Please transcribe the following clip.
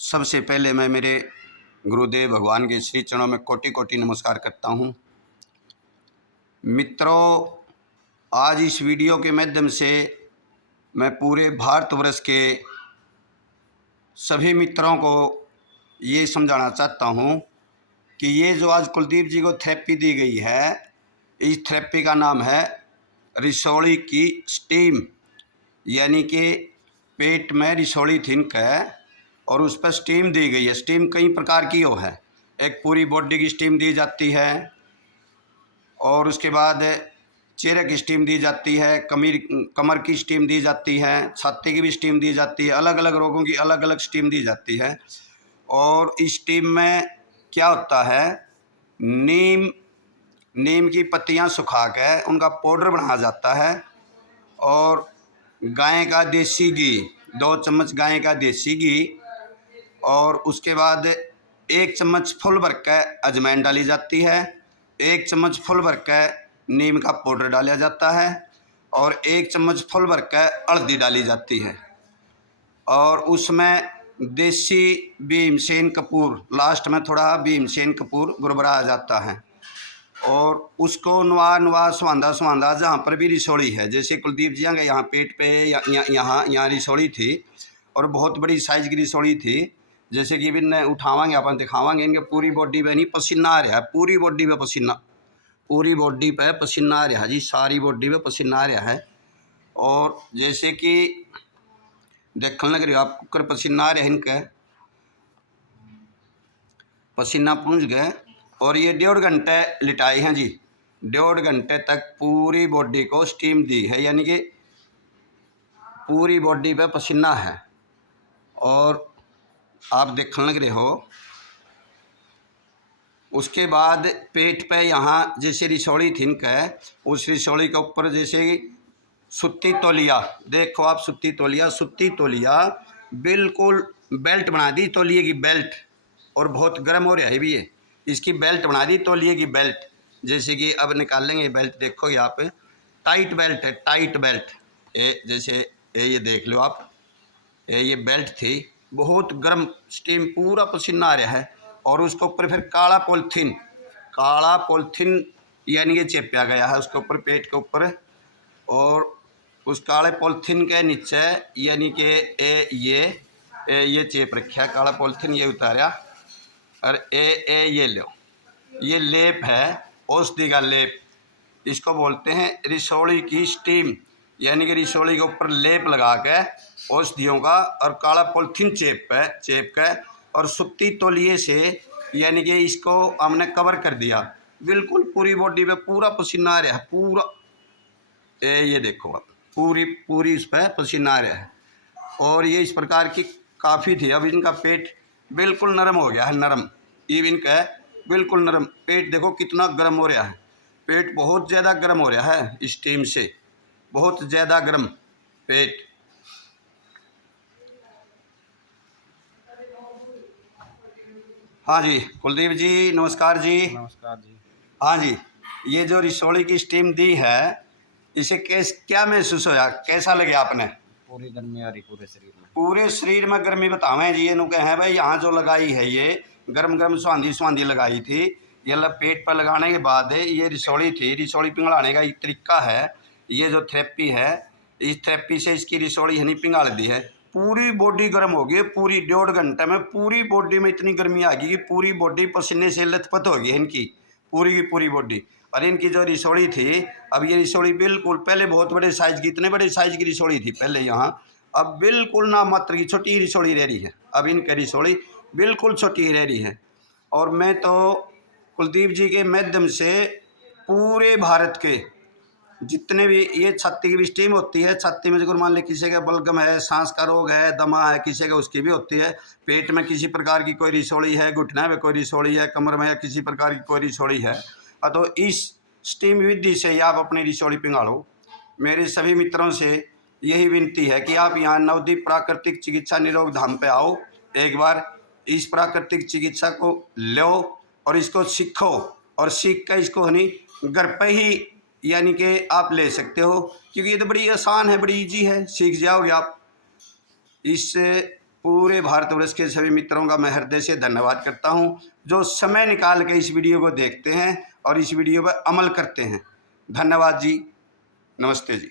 सबसे पहले मैं मेरे गुरुदेव भगवान के श्री चरणों में कोटि कोटि नमस्कार करता हूँ। मित्रों, आज इस वीडियो के माध्यम से मैं पूरे भारतवर्ष के सभी मित्रों को ये समझाना चाहता हूँ कि ये जो आज कुलदीप जी को थेरेपी दी गई है, इस थेरेपी का नाम है रिसोली की स्टीम। यानी कि पेट में रिसोली थिनक है और उस पर स्टीम दी गई है। स्टीम कई प्रकार की हो है, एक पूरी बॉडी की स्टीम दी जाती है और उसके बाद चेहरे की स्टीम दी जाती है, कमर की स्टीम दी जाती है, छाती की भी स्टीम दी जाती है। अलग अलग रोगों की अलग अलग स्टीम दी जाती है। और इस स्टीम में क्या होता है, नीम की पत्तियां सुखा के उनका पाउडर बनाया जाता है और गाय का देसी घी, 2 चम्मच गाय का देसी घी, और उसके बाद 1 चम्मच फुल भर के अजवाइन डाली जाती है, 1 चम्मच फुल भर के नीम का पाउडर डाला जाता है और 1 चम्मच फुल भर के हल्दी डाली जाती है। और उसमें देसी भीमसेन कपूर, लास्ट में थोड़ा भीमसेन कपूर गुरबराया जाता है और उसको नुआ सुहांदा जहाँ पर भी रिसोली है, जैसे कुलदीप जी के यहाँ पेट पे यहाँ रिसोली थी और बहुत बड़ी साइज की रिसोली थी। जैसे कि इन्हें उठावांगे, अपन दिखावांगे, इनके पूरी बॉडी पे नहीं पसीना आ रहा है, पूरी बॉडी पे पसीना आ रहा है जी, सारी बॉडी पे पसीना आ रहा है। और जैसे कि देखने लग रही हो आप, कुकर पसीना आ रहा है, इनके पसीना पूंछ गए और ये 1.5 घंटे लिटाए हैं जी। 1.5 घंटे तक पूरी बॉडी को स्टीम दी है, यानी कि पूरी बॉडी पे पसीना है। और आप देखने लग रहे हो, उसके बाद पेट पे यहाँ जैसे रिसोली थिनक है, उस रिसोली के ऊपर जैसे सुत्ती तौलिया, देखो आप, सुत्ती तौलिया बिल्कुल बेल्ट बना दी, तौलिए की बेल्ट। और बहुत गर्म हो रहा है भी, ये इसकी बेल्ट बना दी, तौलिए की बेल्ट। जैसे कि अब निकाल लेंगे बेल्ट, देखो यहाँ पे टाइट बेल्ट है, टाइट बेल्ट। जैसे ये देख लो आप, ये बेल्ट थी, बहुत गर्म स्टीम, पूरा पसीना आ रहा है। और उसके ऊपर फिर काला पॉलिथीन यानी कि चेपा गया है उसके ऊपर, पेट के ऊपर। और उस काले पॉलिथीन के नीचे यानी कि ये चेप रखा है काला पॉलिथीन, ये उतारा। और ये लो, ये लेप है, औषधि का लेप, इसको बोलते हैं रिसोली की स्टीम। यानी कि रिसोली के ऊपर लेप लगा के औषधियों का और काला पॉलिथीन चेप के और सुत्ती तौलिए से यानी कि इसको हमने कवर कर दिया, बिल्कुल पूरी बॉडी पे पूरा पसीना आ रहा है, पूरा। ये देखो आप, पूरी इस पर पसीना आ रहा है। और ये इस प्रकार की काफ़ी थी। अब इनका पेट बिल्कुल नरम हो गया है, नरम, इवन का बिल्कुल नरम। पेट देखो कितना गर्म हो रहा है, पेट बहुत ज़्यादा गर्म हो रहा है स्टीम से, बहुत ज़्यादा गर्म पेट। हाँ जी कुलदीप जी, नमस्कार जी। नमस्कार जी। हाँ जी, ये जो रिसोली की स्टीम दी है, इसे क्या महसूस होया, कैसा लगे आपने? पूरी गर्मी आ रही पूरे शरीर में। पूरे शरीर में गर्मी बतावें जी। ये नु कहे भाई यहाँ जो लगाई है, ये गर्म सुहांदी लगाई थी। ये पेट पर लगाने के बाद ये रिसोली थी, रिसोली पिघलाने का एक तरीका है। ये जो थेरेपी है, इस थेरेपी से इसकी रिसोली हनी पिघाल दी है, पूरी बॉडी गर्म हो गई। पूरी 1.5 घंटे में पूरी बॉडी में इतनी गर्मी आ गई कि पूरी बॉडी पसीने से लथपथ हो गई इनकी, पूरी की पूरी बॉडी। और इनकी जो रिसोली थी, अब ये रिसोली बिल्कुल, पहले बहुत बड़े साइज़ की, इतने बड़े साइज़ की रिसोली थी पहले यहाँ, अब बिल्कुल ना मात्र की छोटी रिसोली रह रही है। अब इनकी रिसोली बिल्कुल छोटी रह रही है। और मैं तो कुलदीप जी के माध्यम से पूरे भारत के जितने भी, ये छाती की भी स्टीम होती है, छाती में जो मान ली किसी का बलगम है, सांस का रोग है, दमा है किसी का, उसकी भी होती है। पेट में किसी प्रकार की कोई रिसोली है, घुटने में कोई रिसोली है, कमर में किसी प्रकार की कोई रिसोली है, तो इस स्टीम विधि से आप अपनी रिसोली पिघालो। मेरे सभी मित्रों से यही विनती है कि आप यहाँ नवदीप प्राकृतिक चिकित्सा निरोग धाम पे आओ, एक बार इस प्राकृतिक चिकित्सा को लो और इसको सीखो, और सीख कर इसको हनी घर पे ही यानी कि आप ले सकते हो, क्योंकि ये तो बड़ी आसान है, बड़ी इजी है, सीख जाओगे आप। इस पूरे भारतवर्ष के सभी मित्रों का मैं हृदय से धन्यवाद करता हूं, जो समय निकाल के इस वीडियो को देखते हैं और इस वीडियो पर अमल करते हैं। धन्यवाद जी, नमस्ते जी।